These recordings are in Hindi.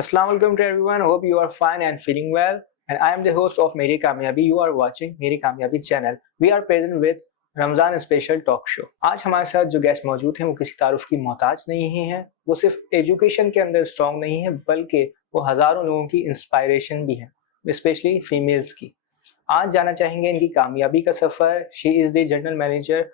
Assalamu alaikum to everyone. Hope you are fine and feeling well. And I am the host of Meri Kamyabi. You are watching Meri Kamyabi channel. We are present with Ramzan special talk show. आज हमारे साथ जो गेस्ट मौजूद हैं वो किसी तारुफ की मोहताज नहीं है। वो सिर्फ एजुकेशन के अंदर स्ट्रॉन्ग नहीं है बल्कि वो हज़ारों लोगों की इंस्पायरेशन भी है, स्पेशली फीमेल्स की। आज जाना चाहेंगे इनकी कामयाबी का सफ़र। She is the general manager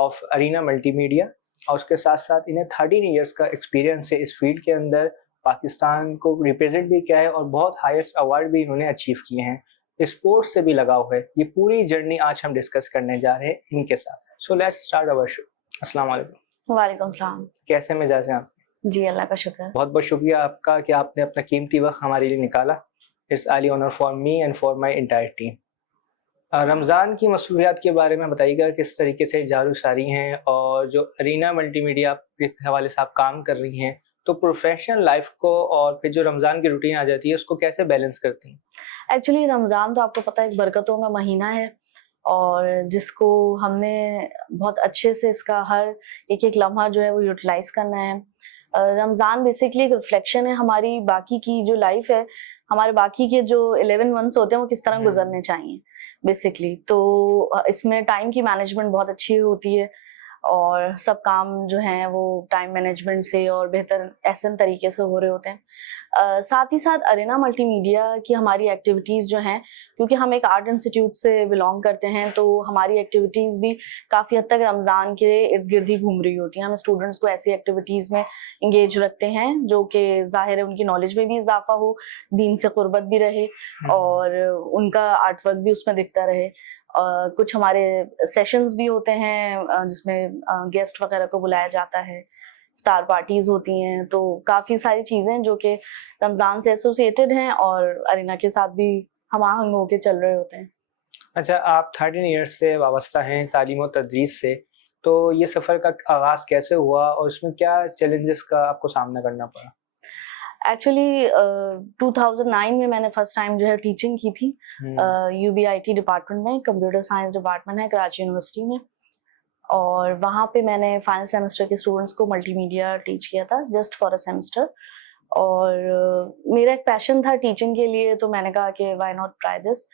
of Arena Multimedia और उसके साथ साथ इन्हें 13 ईयर्स का एक्सपीरियंस है इस फील्ड के अंदर। पाकिस्तान को रिप्रेजेंट भी किया है और बहुत हाईएस्ट अवार्ड भी इन्होंने अचीव किए हैं। स्पोर्ट्स से भी लगाव है। ये पूरी जर्नी आज हम डिस्कस करने जा रहे हैं इनके साथ। So let's start our show. अस्सलाम वालेकुम। वालेकुम सलाम। कैसे मिजाज हैं आप? जी अल्लाह का शुक्र। बहुत बहुत शुक्रिया आपका कि आपने अपना कीमती वक्त हमारे लिए निकाला। It's really honour for me and for my entire team. Ramzan की मसरूफियात के बारे में बताइएगा, किस तरीके से जारू सारी हैं और जो अरीना मल्टीमीडिया के हवाले से आप काम कर रही हैं, तो प्रोफेशनल लाइफ को और फिर जो रमज़ान की रूटीन आ जाती है उसको कैसे बैलेंस करती हैं? एक्चुअली रमज़ान तो आपको पता है एक बरकतों का महीना है और जिसको हमने बहुत अच्छे से इसका हर एक एक लम्हा जो है वो यूटिलाइज करना है। रमज़ान बेसिकली एक रिफ्लेक्शन है हमारी बाकी की जो लाइफ है, हमारे बाकी के जो 11 मंथ्स होते हैं वो किस तरह गुजरने चाहिए बेसिकली। तो इसमें टाइम की मैनेजमेंट बहुत अच्छी होती है और सब काम जो हैं वो टाइम मैनेजमेंट से और बेहतर एहसन तरीके से हो रहे होते हैं। साथ ही साथ अरीना मल्टीमीडिया की हमारी एक्टिविटीज़ जो हैं, क्योंकि हम एक आर्ट इंस्टीट्यूट से बिलोंग करते हैं तो हमारी एक्टिविटीज़ भी काफ़ी हद तक रमज़ान के इर्द गिर्द ही घूम रही होती हैं। हम स्टूडेंट्स को ऐसी एक्टिविटीज़ में इंगेज रखते हैं जो कि ज़ाहिर है उनकी नॉलेज में भी इजाफा हो, दीन से क़ुर्बत भी रहे और उनका आर्ट वर्क भी उसमें दिखता रहे। कुछ हमारे सेशंस भी होते हैं जिसमें गेस्ट वगैरह को बुलाया जाता है, इफ्तार पार्टीज होती हैं, तो काफ़ी सारी चीज़ें जो कि रमज़ान से एसोसिएटेड हैं और अरीना के साथ भी हमाहंग होके चल रहे होते हैं। अच्छा, आप 13 ईयर्स से वाबस्ता हैं तालीम और तदरीस से, तो ये सफ़र का आगाज़ कैसे हुआ और उसमें क्या चैलेंजेस का आपको सामना करना पड़ा? एक्चुअली 2009 में मैंने फर्स्ट टाइम जो है टीचिंग की थी UBIT डिपार्टमेंट में, कंप्यूटर साइंस डिपार्टमेंट है कराची यूनिवर्सिटी में, और वहाँ पे मैंने फाइनल सेमेस्टर के स्टूडेंट्स को मल्टीमीडिया टीच किया था जस्ट फॉर अ सेमेस्टर। और मेरा एक पैशन था टीचिंग के लिए, तो मैंने कहा कि व्हाई नॉट ट्राई दिस।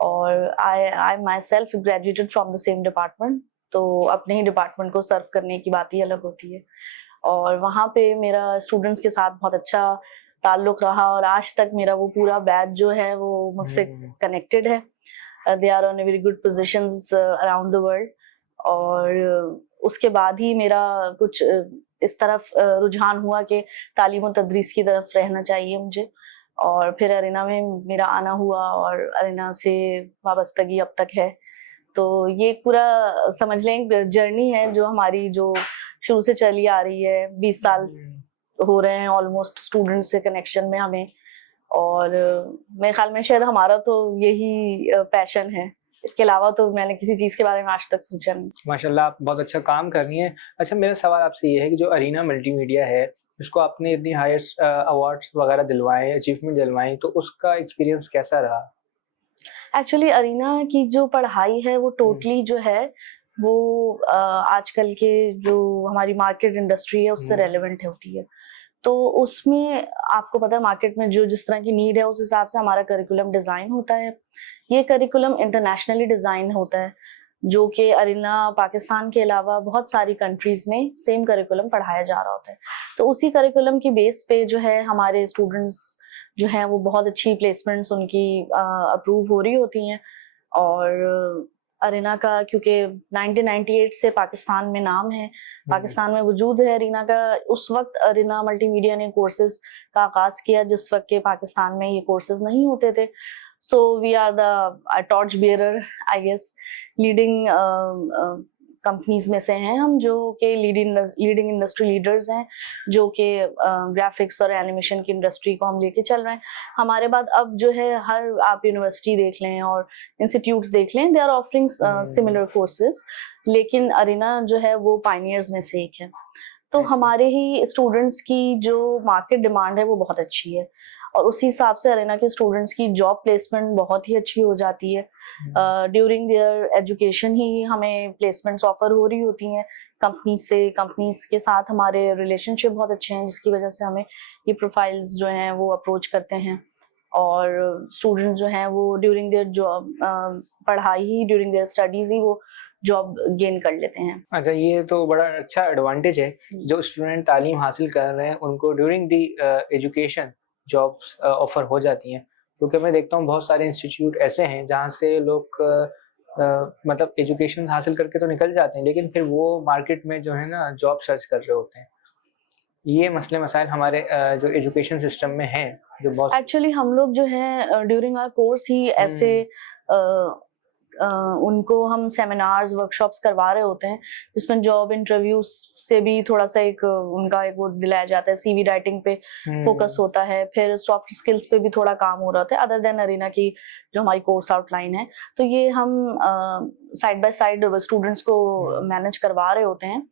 और I myself graduated from the same department, तो अपने ही डिपार्टमेंट को सर्व करने की बात ही अलग होती है। और वहाँ पे मेरा स्टूडेंट्स के साथ बहुत अच्छा ताल्लुक रहा और आज तक मेरा वो पूरा बैच जो है वो मुझसे कनेक्टेड है। They are on a very good positions around the world. और उसके बाद ही मेरा कुछ इस तरफ रुझान हुआ कि तालीम और तदरीस की तरफ रहना चाहिए मुझे, और फिर अरीना में मेरा आना हुआ और अरीना से वाबस्तगी अब तक है। तो ये पूरा समझ लें एक जर्नी है जो हमारी जो शुरू से चली आ रही है। 20 साल हो रहे हैं ऑलमोस्ट स्टूडेंट से कनेक्शन में हमें, और मेरे ख्याल में शायद हमारा तो यही पैशन है। इसके अलावा तो मैंने किसी चीज़ के बारे में आज तक सोचा नहीं। माशाल्लाह, आप बहुत अच्छा काम कर रही हैं। अच्छा, मेरा सवाल आपसे ये है कि जो अरीना मल्टीमीडिया है, इसको आपने इतनी हाईएस्ट अवार्ड्स वगैरह दिलवाए, अचीवमेंट दिलवाई, तो उसका एक्सपीरियंस कैसा रहा? एक्चुअली अरीना की जो पढ़ाई है वो टोटली जो है वो आजकल के जो हमारी मार्केट इंडस्ट्री है उससे रेलेवेंट होती है। तो उसमें आपको पता है मार्केट में जो जिस तरह की नीड है उस हिसाब से हमारा करिकुलम डिज़ाइन होता है। ये करिकुलम इंटरनेशनली डिज़ाइन होता है, जो कि अरीना पाकिस्तान के अलावा बहुत सारी कंट्रीज़ में सेम करिकुलम पढ़ाया जा रहा होता है। तो उसी करिकुलम की बेस पे जो है हमारे स्टूडेंट्स जो हैं वो बहुत अच्छी प्लेसमेंट्स उनकी अप्रूव हो रही होती हैं। और अरीना का क्योंकि 1998 से पाकिस्तान में नाम है, पाकिस्तान में वजूद है अरीना का। उस वक्त अरीना मल्टीमीडिया ने कोर्सेज का आगाज़ किया जिस वक्त के पाकिस्तान में ये कोर्सेज नहीं होते थे। So we are the torch bearer I guess, leading companies में से हैं हम, जो कि लीडिंग इंडस्ट्री लीडर्स हैं, जो कि ग्राफिक्स और एनिमेशन की इंडस्ट्री को हम लेके चल रहे हैं। हमारे बाद अब जो है हर आप यूनिवर्सिटी देख लें और इंस्टीट्यूट्स देख लें, they are offering similar courses, लेकिन अरीना जो है वो पायनियर्स में से एक है। तो हमारे ही स्टूडेंट्स की जो मार्केट डिमांड है वो बहुत अच्छी है और उसी हिसाब से अरीना के स्टूडेंट्स की जॉब प्लेसमेंट बहुत ही अच्छी हो जाती है। ड्यूरिंग देयर एजुकेशन ही हमें प्लेसमेंट्स ऑफर हो रही होती हैं कंपनीज के साथ हमारे रिलेशनशिप बहुत अच्छे हैं, जिसकी वजह से हमें ये प्रोफाइल्स जो हैं वो अप्रोच करते हैं। और स्टूडेंट्स जो हैं वो ड्यूरिंग देयर जॉब पढ़ाई ही ड्यूरिंग देयर स्टडीज ही वो जॉब गेन कर लेते हैं। अच्छा, ये तो बड़ा अच्छा एडवांटेज है जो स्टूडेंट तालीम हासिल कर रहे हैं उनको during the education jobs offer हो जाती हैं, क्योंकि मैं देखता हूँ बहुत सारे इंस्टीट्यूट ऐसे हैं जहाँ से लोग मतलब एजुकेशन हासिल करके तो निकल जाते हैं, लेकिन फिर वो मार्केट में जो है ना जॉब सर्च कर रहे होते हैं। ये मसले मसाइल हमारे जो एजुकेशन सिस्टम में हैं, जो बहुत एक्चुअली हम लोग जो है ड्यूरिंग आवर कोर्स ही ऐसे उनको हम सेमिनार्स वर्कशॉप्स करवा रहे होते हैं, जिसमें जॉब इंटरव्यूज से भी थोड़ा सा एक उनका एक वो दिलाया जाता है, सीवी राइटिंग पे फोकस होता है, फिर सॉफ्ट स्किल्स पे भी थोड़ा काम हो रहा होता है अदर देन अरीना की जो हमारी कोर्स आउटलाइन है। तो ये हम साइड बाय साइड स्टूडेंट्स को मैनेज करवा रहे होते हैं।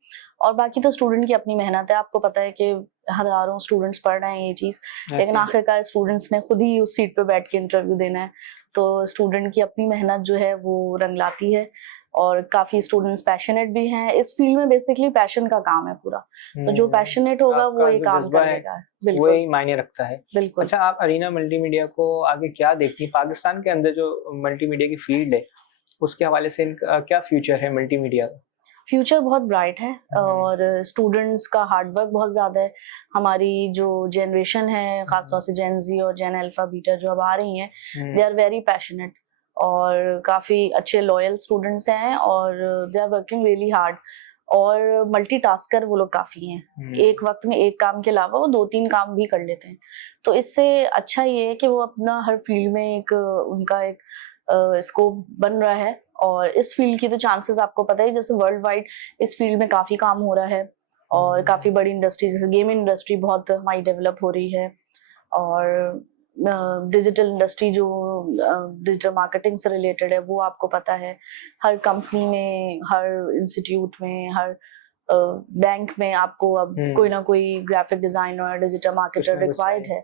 और बाकी तो स्टूडेंट की अपनी मेहनत है, आपको पता है कि हजारों स्टूडेंट्स पढ़ रहे हैं ये चीज, लेकिन आखिरकार स्टूडेंट्स ने खुद ही उस सीट पे बैठ के इंटरव्यू देना है। तो स्टूडेंट की अपनी मेहनत जो है वो रंग लाती है, और काफी स्टूडेंट्स पैशनेट भी हैं इस फील्ड में। बेसिकली पैशन का काम है पूरा, तो जो पैशनेट होगा वो ये काम करेगा। बिल्कुल, वही मायने रखता है। बिल्कुल। अच्छा, आप अरीना मल्टीमीडिया को आगे क्या देखती हैं? पाकिस्तान के अंदर जो मल्टीमीडिया की फील्ड है उसके हवाले से इनका क्या फ्यूचर है मल्टीमीडिया का? फ्यूचर बहुत ब्राइट है, और स्टूडेंट्स का हार्डवर्क बहुत ज्यादा है। हमारी जो जनरेशन है, खासतौर से जेन जी और जेन अल्फा बीटा जो अब आ रही हैं, दे आर वेरी पैशनेट और काफी अच्छे लॉयल स्टूडेंट्स हैं, और they are working really hard, और मल्टीटास्कर वो लोग काफी हैं। एक वक्त में एक काम के अलावा वो 2-3 काम भी कर लेते हैं। तो इससे अच्छा ये है कि वो अपना हर फील्ड में एक उनका एक स्कोप बन रहा है। और इस फील्ड की तो चांसेस आपको पता है, जैसे वर्ल्ड वाइड इस फील्ड में काफी काम हो रहा है, और काफी बड़ी इंडस्ट्री जैसे गेम इंडस्ट्री बहुत हमारी डेवलप हो रही है, और डिजिटल इंडस्ट्री जो डिजिटल मार्केटिंग से रिलेटेड है वो आपको पता है। हर कंपनी में, हर इंस्टीट्यूट में, हर बैंक में आपको अब कोई ना कोई graphic designer, digital marketer required है।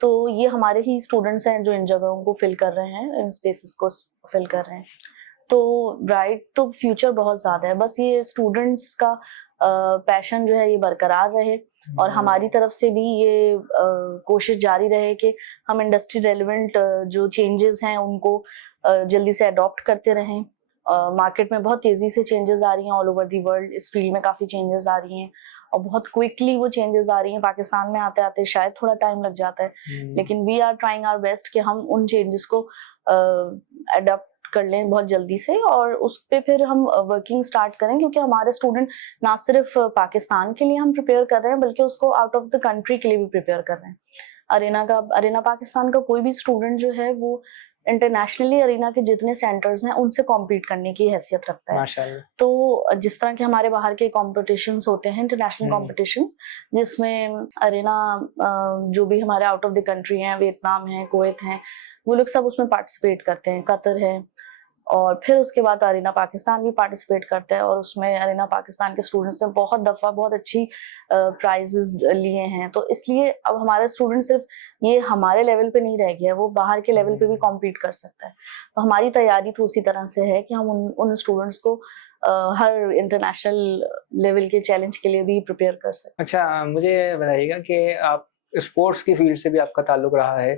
तो ये हमारे ही स्टूडेंट्स हैं जो इन जगहों को फिल कर रहे हैं, इन स्पेसेस को फिल कर रहे हैं। तो राइट, तो फ्यूचर बहुत ज्यादा है, बस ये स्टूडेंट्स का पैशन जो है ये बरकरार रहे, और हमारी तरफ से भी ये कोशिश जारी रहे कि हम इंडस्ट्री रेलेवेंट जो चेंजेस हैं उनको जल्दी से अडॉप्ट करते रहें। मार्केट में बहुत तेजी से चेंजेस आ रही हैं ऑल ओवर दी वर्ल्ड, इस फील्ड में काफी चेंजेस आ रही हैं, और बहुत क्विकली वो चेंजेस आ रही हैं। पाकिस्तान में आते आते शायद थोड़ा टाइम लग जाता है, लेकिन we are trying our best कि हम उन चेंजेस को अडॉप्ट कर लें बहुत जल्दी से, और उस पे फिर हम वर्किंग स्टार्ट करें, क्योंकि हमारे स्टूडेंट ना सिर्फ पाकिस्तान के लिए हम प्रिपेयर कर रहे हैं, बल्कि उसको आउट ऑफ द कंट्री के लिए भी प्रिपेयर कर रहे हैं। अरीना पाकिस्तान का कोई भी स्टूडेंट जो है वो इंटरनेशनली अरीना के जितने सेंटर्स हैं उनसे कॉम्पीट करने की हैसियत रखता है। माशाल्लाह। तो जिस तरह के हमारे बाहर के कॉम्पिटिशन्स होते हैं, इंटरनेशनल कॉम्पिटिशन्स, जिसमें अरीना जो भी हमारे आउट ऑफ द कंट्री हैं, वियतनाम है, कुवैत हैं, वो लोग सब उसमें पार्टिसिपेट करते हैं, कतर है, और फिर उसके बाद अरीना पाकिस्तान भी पार्टिसिपेट करता है, और उसमें अरीना पाकिस्तान के स्टूडेंट्स ने बहुत दफा बहुत अच्छी प्राइजेस लिए हैं। तो इसलिए अब हमारे स्टूडेंट सिर्फ ये हमारे लेवल पे नहीं रह गया, वो बाहर के लेवल पे भी कॉम्पीट कर सकता है। तो हमारी तैयारी तो उसी तरह से है कि हम उन स्टूडेंट्स को हर इंटरनेशनल लेवल के चैलेंज के लिए भी प्रिपेयर कर सकते हैं। अच्छा, मुझे बताइएगा कि आप स्पोर्ट्स की फील्ड से भी आपका ताल्लुक रहा है,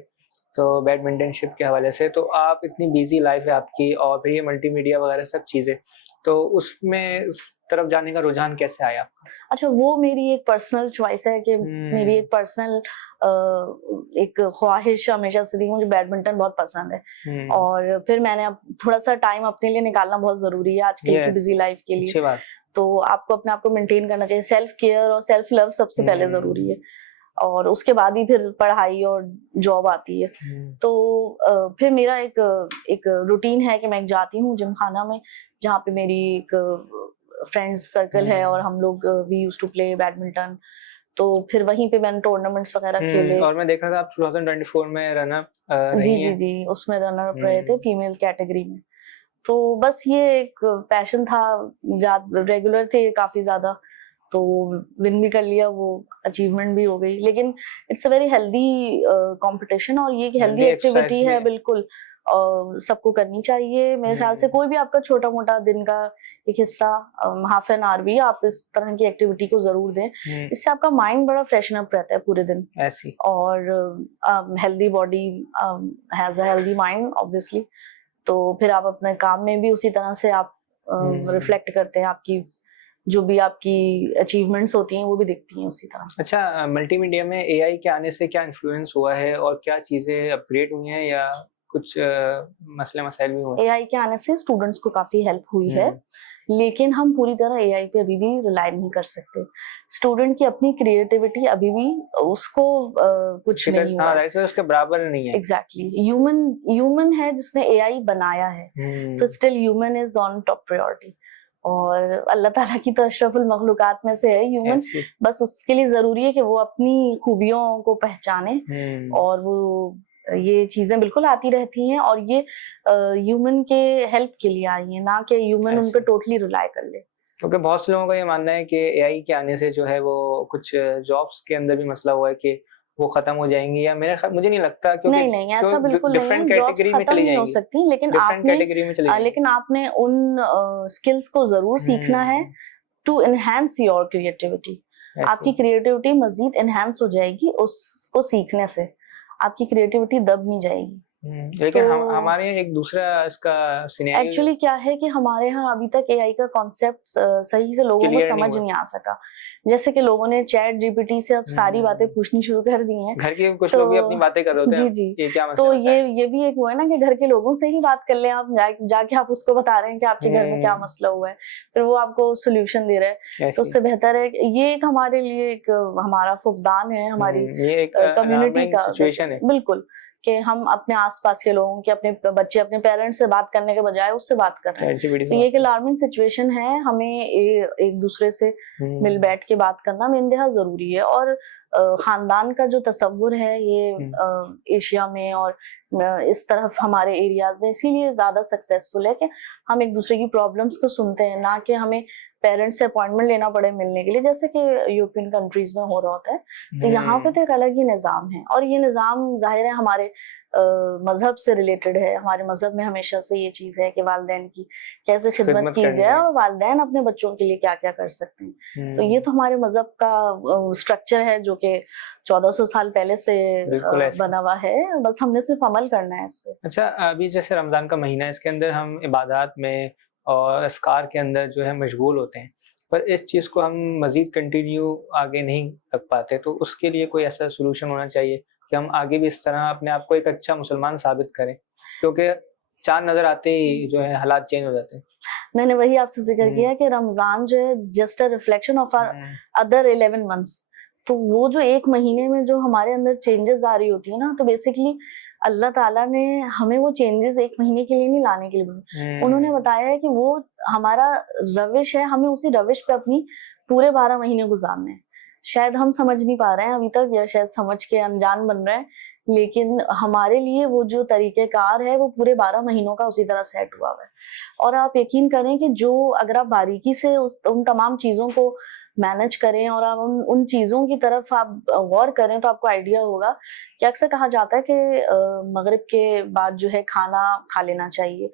तो बैडमिंटनशिप के हवाले से, तो आप इतनी बिजी लाइफ है आपकी, और फिर ये मल्टीमीडिया वगैरह सब चीज़ें, तो उसमें उस तरफ जाने का रुझान कैसे आया आपका? अच्छा, वो मेरी एक पर्सनल चॉइस है कि मेरी एक पर्सनल एक ख्वाहिश हमेशा से थी, मुझे बैडमिंटन बहुत पसंद है, और फिर मैंने अब थोड़ा सा टाइम अपने लिए निकालना बहुत जरूरी है आजकल की बिजी लाइफ के लिए। अच्छी बात। तो आपको अपने आप को मेंटेन करना चाहिए, सेल्फ केयर और सेल्फ लव सबसे पहले जरूरी है, और उसके बाद ही फिर पढ़ाई और जॉब आती है। तो फिर मेरा एक रूटीन है कि मैं जाती हूँ जिम खाना में, जहाँ पे मेरी एक फ्रेंड्स सर्कल है, और हम लोग we used to play badminton. तो फिर वहीं पे मैंने टूर्नामेंट्स वगैरह खेले, और मैं देख रहा था आप 2024 में रनअप जी उसमें रनर अप रहे थे फीमेल कैटेगरी में। तो बस ये एक पैशन था, रेगुलर थे काफी ज्यादा, तो विन भी कर लिया, वो अचीवमेंट भी हो गई। लेकिन it's a very healthy competition, और ये हेल्दी एक्टिविटी है बिल्कुल, सबको करनी चाहिए मेरे ख्याल से। कोई भी आपका छोटा मोटा दिन का एक हिस्सा, हाफ एन आवर भी आप इस तरह की एक्टिविटी को जरूर दें। इससे आपका माइंड बड़ा फ्रेशन अप रहता है पूरे दिन, ऐसी और healthy body has a healthy mind obviously. तो फिर आप अपने काम में भी उसी तरह से आप रिफ्लेक्ट करते हैं, आपकी जो भी आपकी अचीवमेंट्स होती हैं वो भी दिखती हैं उसी तरह। अच्छा, मल्टीमीडिया में एआई के आने से क्या इन्फ्लुएंस हुआ है और क्या चीजें अपग्रेड हुई हैं या कुछ मसले मसाइल भी हुए? एआई के आने से स्टूडेंट्स को काफी हेल्प हुई है, लेकिन हम पूरी तरह एआई पे अभी भी रिलाई नहीं कर सकते। स्टूडेंट की अपनी क्रिएटिविटी अभी भी उसको कुछ नहीं हुआ है, उसके बराबर नहीं है। एग्जैक्टली ह्यूमन है जिसने एआई बनाया है, तो still human is on top priority. और अल्लाह ताला की तो अशरफुल मखलूकात में से है ह्यूमन, बस उसके लिए जरूरी है कि वो अपनी खूबियों को पहचाने, और वो ये चीजें बिल्कुल आती रहती हैं, और ये ह्यूमन के हेल्प के लिए आई हैं, ना कि ह्यूमन उन पर टोटली रिलाई कर ले। क्योंकि बहुत से लोगों का ये मानना है कि एआई के आने से जो है वो कुछ जॉब्स के अंदर भी मसला हुआ है कि वो खत्म हो जाएंगी, या मुझे नहीं लगता, क्योंकि नहीं ऐसा बिल्कुल नहीं है, जॉब्स खत्म नहीं हो सकती, लेकिन आपने उन स्किल्स को जरूर सीखना है टू एनहांस योर क्रिएटिविटी। आपकी क्रिएटिविटी मजीद एनहांस हो जाएगी उसको सीखने से, आपकी क्रिएटिविटी दब नहीं जाएगी। लेकिन तो हमारे एक दूसरा इसका सिनेरियो एक्चुअली क्या है कि हमारे यहाँ अभी तक एआई का कॉन्सेप्ट सही से लोगों को समझ नहीं आ सका। जैसे कि लोगों ने चैट जीपीटी से अब सारी बातें पूछनी शुरू कर दी हैं। घर के कुछ लोग भी अपनी बातें कर रहे हैं। जी ये क्या तो ये भी एक वो है ना कि घर के लोगों से ही बात कर लें आप, जाके आप उसको बता रहे हैं कि आपके घर में क्या मसला हुआ है, फिर वो आपको सोल्यूशन दे रहा है। तो उससे बेहतर है, ये एक हमारे लिए एक हमारा फुकदान है, हमारी कम्युनिटी का सिचुएशन है। बिल्कुल, कि हम अपने आसपास के लोगों के, अपने बच्चे अपने पेरेंट्स से बात करने के बजाय उससे बात कर रहे हैं। तो ये एक अलार्मिंग सिचुएशन है, हमें एक दूसरे से मिल बैठ के बात करना बेइंतहा जरूरी है। और खानदान का जो तस्वुर है ये एशिया में और इस तरफ हमारे एरियाज में इसीलिए ज्यादा सक्सेसफुल है कि हम एक दूसरे की प्रॉब्लम्स को सुनते हैं, ना कि हमें पेरेंट्स से अपॉइंटमेंट लेना पड़े मिलने के लिए, जैसे कि यूरोपियन कंट्रीज में हो रहा होता है। तो यहाँ पे तो एक अलग ही निज़ाम है, और ये निज़ाम जाहिर है हमारे मजहब से रिलेटेड है। हमारे मजहब में हमेशा से ये चीज है कि वालिदैन की कैसे खिदमत की जाए और वालिदैन अपने बच्चों के लिए क्या क्या कर सकते हैं। तो ये तो हमारे मजहब का स्ट्रक्चर है जो कि 1400 साल पहले से बना हुआ है, बस हमने सिर्फ अमल करना है इस पे। अच्छा, अभी जैसे रमजान का महीना है, इसके अंदर हम इबादत में और अस्कार के अंदर जो है मशगूल होते हैं, पर इस चीज़ को हम मज़ीद कंटिन्यू आगे नहीं रख पाते, तो उसके लिए कोई ऐसा सोल्यूशन होना चाहिए कि हम आगे भी इस तरह अपने आप को एक अच्छा मुसलमान साबित करें, क्योंकि चाँद नज़र आते ही जो है हालात चेंज हो जाते हैं। मैंने वही आपसे जिक्र किया कि रमजान जो है just a reflection of our other 11 months. तो वो जो एक महीने में जो हमारे अंदर चेंजेस आ रही होती है ना, तो बेसिकली अल्लाह ताला ने हमें वो चेंजेस एक महीने के लिए नहीं लाने के लिए बोले। उन्होंने बताया है कि वो हमारा रविश है, हमें उसी रविश पे अपनी पूरे 12 महीने गुजारने हैं। शायद हम समझ नहीं पा रहे हैं अभी तक, या शायद समझ के अनजान बन रहे हैं, लेकिन हमारे लिए वो जो तरीक़ेकार है वो पूरे 12 महीनों का उसी तरह सेट हुआ है। और आप यकीन करें कि जो अगर आप बारीकी से उन तमाम चीज़ों को मैनेज करें और आप उन चीज़ों की तरफ आप गौर करें, तो आपको आइडिया होगा कि अक्सर कहा जाता है कि मगरिब के बाद जो है खाना खा लेना चाहिए,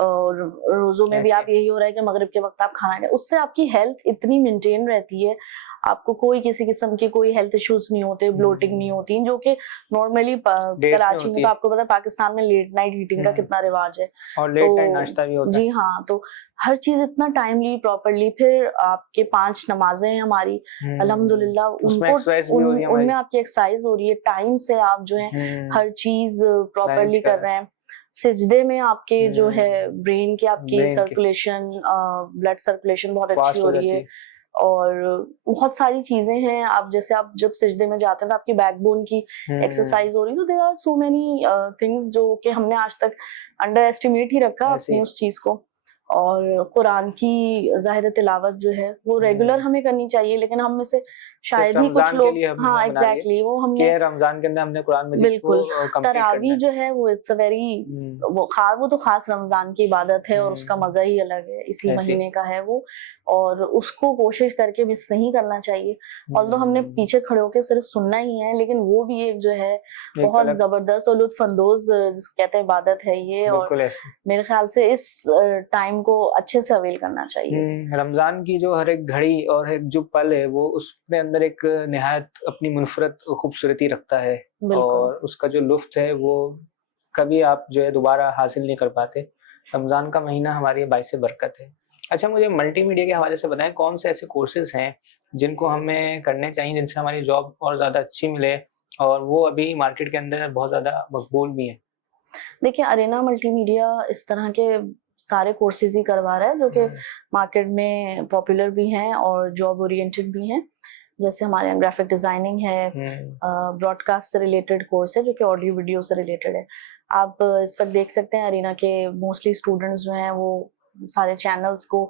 और रोज़ों में भी आप यही हो रहा है कि मगरिब के वक्त आप खाना, उससे आपकी हेल्थ इतनी मेंटेन रहती है, आपको कोई किसी किस्म के कोई हेल्थ इश्यूज नहीं होते, ब्लोटिंग नहीं होती, जो कि नॉर्मली कराची में तो आपको पता है पाकिस्तान में लेट नाइट ईटिंग का कितना रिवाज है, और लेट नाइट नाश्ता भी होता है। जी हाँ, तो हर चीज इतना टाइमली प्रॉपरली, फिर आपके 5 नमाजें हैं हमारी अल्हम्दुलिल्लाह, उनमें आपकी एक्सरसाइज हो रही है, टाइम से आप जो है हर चीज प्रॉपरली कर रहे हैं। सिजदे में आपके जो है ब्रेन की आपकी सर्कुलेशन, ब्लड सर्कुलेशन बहुत अच्छी हो रही है, और बहुत सारी चीजें हैं। आप जैसे आप जब सिजदे में जाते हैं तो आपकी बैकबोन की एक्सरसाइज हो रही है। तो there are so many things जो कि हमने आज तक अंडर एस्टिमेट ही रखा अपनी उस चीज को। और कुरान की ज़ाहिर तिलावत जो है वो रेगुलर हमें करनी चाहिए, लेकिन हम में से शायद ही कुछ रमजान के लोग, लिए हमने हाँ बना लिया एग्जैक्टली वो कि हमने रमजान के अंदर हमने कुरान मजीद को बिल्कुल कंप्लीट करना तरावी है। जो है वो इट्स अ वेरी वो तो खास रमजान की इबादत है और उसका मजा ही अलग है, इसी ऐसे। महीने का है वो, और उसको कोशिश करके मिस नहीं करना चाहिए। ऑल्दो हमने पीछे खड़े होकर सिर्फ सुनना ही है, लेकिन वो भी एक जो है एक बहुत अलग जबरदस्त और लुत्फानंदोज जिसको कहते हैं इबादत है ये, और बिल्कुल ऐसे। मेरे ख्याल से इस टाइम को अच्छे से अवेल करना चाहिए। रमजान की जो हर एक घड़ी और एक जो पल है वो उसके अंदर एक निहायत अपनी मुनफरद खूबसूरती रखता है, बिल्कुल और उसका जो लुफ्त है वो कभी आप जो है दोबारा हासिल नहीं कर पाते। रमजान का महीना हमारी बाइस बरकत है। अच्छा, मुझे मल्टीमीडिया के हवाले से बताएं, कौन से ऐसे कोर्सेज हैं जिनको हमें करने चाहिए जिनसे हमारी जॉब और ज़्यादा अच्छी मिले और वो अभी मार्केट के अंदर बहुत ज़्यादा मकबूल भी हैं? देखिए, अरेना मल्टीमीडिया इस तरह के सारे कोर्सेज ही करवा रहा है जो कि मार्केट में पॉपुलर भी हैं और जॉब ओरिएंटेड भी हैं। जैसे हमारे यहाँ ग्राफिक डिजाइनिंग है, ब्रॉडकास्ट से रिलेटेड कोर्स है जो कि ऑडियो वीडियो से रिलेटेड है। आप इस वक्त देख सकते हैं अरेना के मोस्टली स्टूडेंट्स जो हैं वो सारे चैनल्स को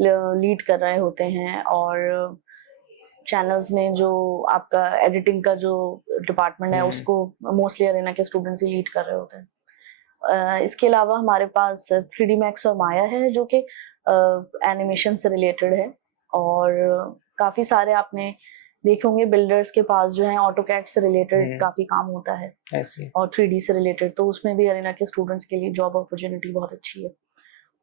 लीड कर रहे होते हैं, और चैनल्स में जो आपका एडिटिंग का जो डिपार्टमेंट है उसको मोस्टली अरेना के स्टूडेंट्स ही लीड कर रहे होते हैं। इसके अलावा हमारे पास 3D Max और माया है जो कि एनिमेशन से रिलेटेड है, और काफ़ी सारे आपने देखे होंगे बिल्डर्स के पास जो है ऑटोकैड से रिलेटेड काफ़ी काम होता है ऐसे। और 3D से रिलेटेड, तो उसमें भी अरेना के स्टूडेंट्स के लिए जॉब अपॉर्चुनिटी बहुत अच्छी है।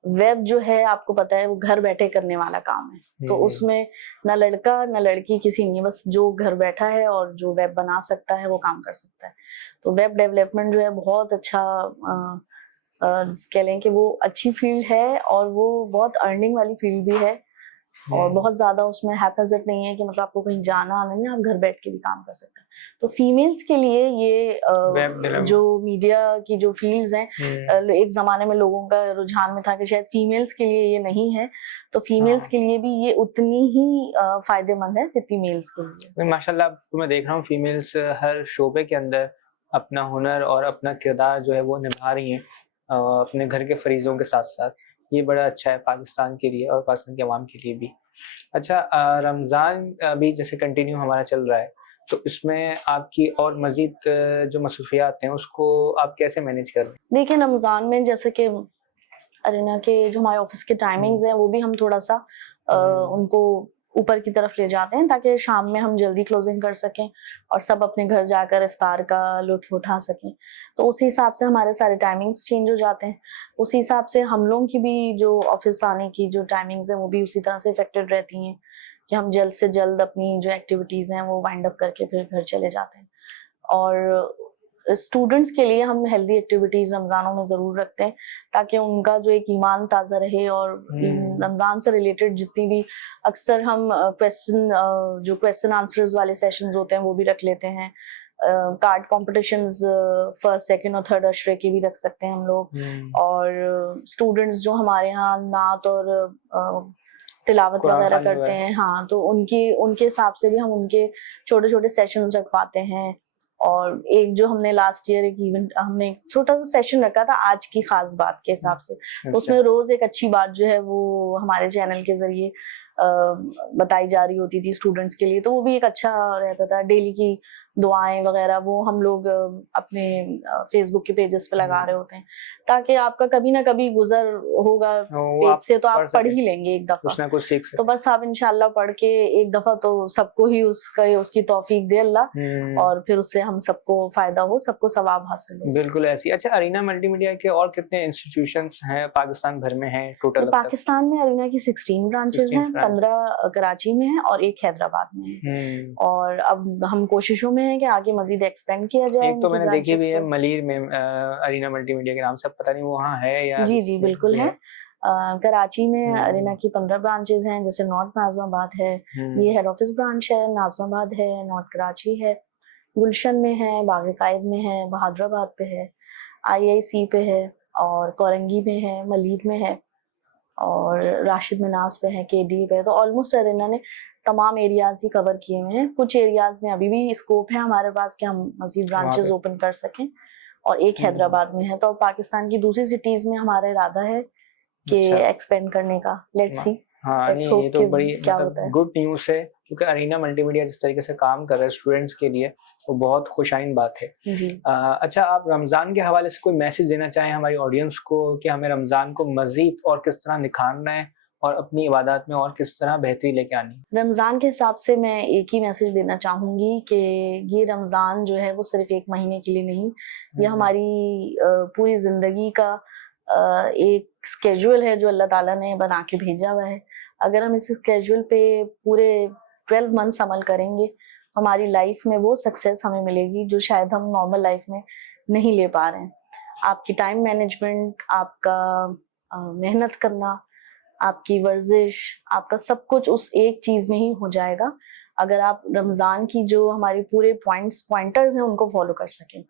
वेब जो है आपको पता है वो घर बैठे करने वाला काम है, तो उसमें ना लड़का ना लड़की किसी नहीं, बस जो घर बैठा है और जो वेब बना सकता है वो काम कर सकता है। तो वेब डेवलपमेंट जो है बहुत अच्छा कह लें कि वो अच्छी फील्ड है और वो बहुत अर्निंग वाली फील्ड भी है, और बहुत ज्यादा उसमें हैपेजेट नहीं है कि मतलब आपको कहीं जाना आना नहीं, आप घर बैठ के भी काम कर सकते हैं। तो फीमेल्स के लिए ये जो मीडिया की जो फील्ड्स हैं, एक जमाने में लोगों का रुझान में था कि शायद फीमेल्स के लिए ये नहीं है, तो फीमेल्स के लिए भी ये उतनी ही फायदेमंद है जितनी मेल्स के लिए। माशाल्लाह, आपको मैं देख रहा हूँ फीमेल्स हर शोबे के अंदर अपना हुनर और अपना किरदार जो है वो निभा रही हैं अपने घर के फरीजों के साथ साथ। ये बड़ा अच्छा है पाकिस्तान के लिए और पाकिस्तान के अवाम के लिए भी। अच्छा, रमज़ान अभी जैसे कंटिन्यू हमारा चल रहा है, तो इसमें आपकी और मज़ीद जो मसरूफियात हैं उसको आप कैसे मैनेज कर रहे हैं? देखिए, रमज़ान में जैसे कि अरेना के जो हमारे ऑफिस के टाइमिंग्स हैं वो भी हम थोड़ा सा उनको ऊपर की तरफ ले जाते हैं ताकि शाम में हम जल्दी क्लोजिंग कर सकें और सब अपने घर जाकर इफ्तार का लुत्फ उठा सकें। तो उसी हिसाब से हमारे सारे टाइमिंग्स चेंज हो जाते हैं। उसी हिसाब से हम लोगों की भी जो ऑफिस आने की जो टाइमिंग्स हैं वो भी उसी तरह से इफेक्टेड रहती हैं कि हम जल्द से जल्द अपनी जो एक्टिविटीज़ हैं वो वाइंड अप करके फिर घर चले जाते हैं। और स्टूडेंट्स के लिए हम हेल्दी एक्टिविटीज रमजानों में जरूर रखते हैं ताकि उनका जो एक ईमान ताज़ा रहे, और रमजान से रिलेटेड जितनी भी अक्सर हम जो क्वेश्चन आंसर्स वाले सेशंस होते हैं वो भी रख लेते हैं। कार्ड कॉम्पिटिशन्स फर्स्ट सेकंड और थर्ड अशरे की भी रख सकते हैं हम लोग। और स्टूडेंट्स जो हमारे यहाँ नात और तिलावत वगैरह करते हैं, हाँ, तो उनके हिसाब से भी हम उनके छोटे छोटे सेशंस रखवाते हैं। और एक जो हमने लास्ट ईयर एक इवेंट हमने एक छोटा सा सेशन रखा था आज की खास बात के हिसाब से, तो उसमें रोज एक अच्छी बात जो है वो हमारे चैनल के जरिए बताई जा रही होती थी स्टूडेंट्स के लिए, तो वो भी एक अच्छा रहता था। डेली की दुआएं वगैरह वो हम लोग अपने फेसबुक के पेजेस पे लगा रहे होते हैं ताकि आपका कभी ना कभी गुजर होगा पेज से तो आप पढ़ ही लेंगे एक दफा, कुछ ना कुछ सीख सकते। तो बस आप इंशाल्लाह पढ़ के एक दफा तो सबको ही उसकी तौफीक दे अल्लाह, और फिर उससे हम सबको फायदा हो, सबको सवाब हासिल हो। बिल्कुल ऐसी। अच्छा, अरीना मल्टीमीडिया के और कितने इंस्टीट्यूशंस हैं पाकिस्तान भर में हैं टोटल? तो पाकिस्तान में अरीना की 16 ब्रांचेस हैं, 15 कराची में हैं और एक हैदराबाद में है। और अब हम कोशिशों में है कि आगे मजीद एक्सपेंड किया जाए। एक तो मैंने देखी भी है मलीर में अरीना मल्टीमीडिया के नाम से, पता नहीं वो वहाँ है या? जी बिल्कुल है। कराची में अरीना की 15 ब्रांचेस हैं, जैसे नॉर्थ नाजमाबाद है, ये हेड ऑफिस ब्रांच है, नाजमाबाद है, नॉर्थ कराची है, गुलशन में है, बाग कायद में है, बहादुराबाद पे है, IIC पे है, और कोरंगी में है, मलीर में है, और राशिद मिनास पे है, KD पे है। तो ऑलमोस्ट अरेना ने तमाम एरियाज ही कवर किए हुए हैं। कुछ एरियाज में अभी भी स्कोप है हमारे पास कि हम मजीद ब्रांचेस ओपन कर सकें, और एक हैदराबाद में है। तो पाकिस्तान की दूसरी सिटीज में हमारा इरादा है कि अच्छा। एक्सपेंड करने का। लेट्स सी, हाँ लेट्स नहीं, होप ये तो कि बड़ी क्या होता है। गुड न्यूज़ है, क्योंकि अरीना मल्टीमीडिया जिस तरीके से काम कर रहा है स्टूडेंट्स के लिए, वो बहुत खुशाइन बात है। जी। अच्छा, आप रमज़ान के हवाले से कोई मैसेज देना चाहें हमारी ऑडियंस को कि हमें रमज़ान को मज़ीद और किस तरह निखारना है और अपनी इबादत में और किस तरह बेहतरी लेके आनी है? रमज़ान के हिसाब से मैं एक ही मैसेज देना चाहूँगी कि ये रमज़ान जो है वो सिर्फ 1 महीने के लिए नहीं, ये हमारी पूरी ज़िंदगी का एक स्केड्यूल है जो अल्लाह ताला ने बना के भेजा हुआ है। अगर हम इस स्केड्यूल पे पूरे 12 मंथ्स अमल करेंगे, हमारी लाइफ में वो सक्सेस हमें मिलेगी जो शायद हम नॉर्मल लाइफ में नहीं ले पा रहे हैं। आपकी टाइम मैनेजमेंट, आपका मेहनत करना, आपकी वर्जिश, आपका सब कुछ उस एक चीज में ही हो जाएगा अगर आप रमजान की जो हमारे पूरे पॉइंटर्स हैं उनको फॉलो कर सकें।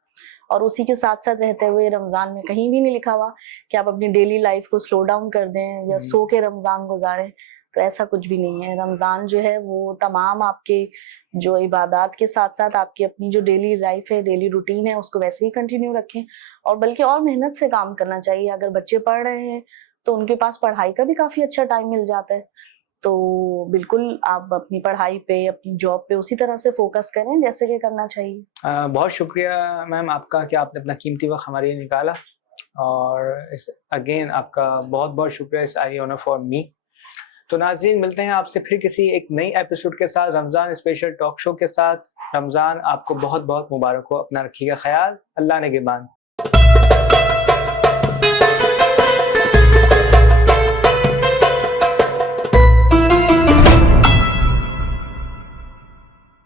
और उसी के साथ साथ रहते हुए रमजान में कहीं भी नहीं लिखा हुआ कि आप अपनी डेली लाइफ को स्लो डाउन कर दें या सो के रमजान गुजारें, तो ऐसा कुछ भी नहीं है। रमजान जो है वो तमाम आपके जो इबादत के साथ साथ आपकी अपनी जो डेली लाइफ है, डेली रूटीन है, उसको वैसे ही कंटिन्यू रखें और बल्कि और मेहनत से काम करना चाहिए। अगर बच्चे पढ़ रहे हैं तो उनके पास पढ़ाई का भी काफी अच्छा टाइम मिल जाता है, तो बिल्कुल आप अपनी पढ़ाई पे, अपनी जॉब पे उसी तरह से फोकस करें जैसे कि करना चाहिए। बहुत शुक्रिया मैम आपका कि आपने अपना कीमती वक्त हमारे लिए निकाला, और अगेन आपका बहुत बहुत शुक्रिया, इस आई ऑनर फॉर मी। तो नाज़रीन, मिलते हैं आपसे फिर किसी एक नई एपिसोड के साथ, रमज़ान स्पेशल टॉक शो के साथ। रमज़ान आपको बहुत बहुत मुबारक हो, अपना रखिएगा ख्याल, अल्लाह ने निगहबान।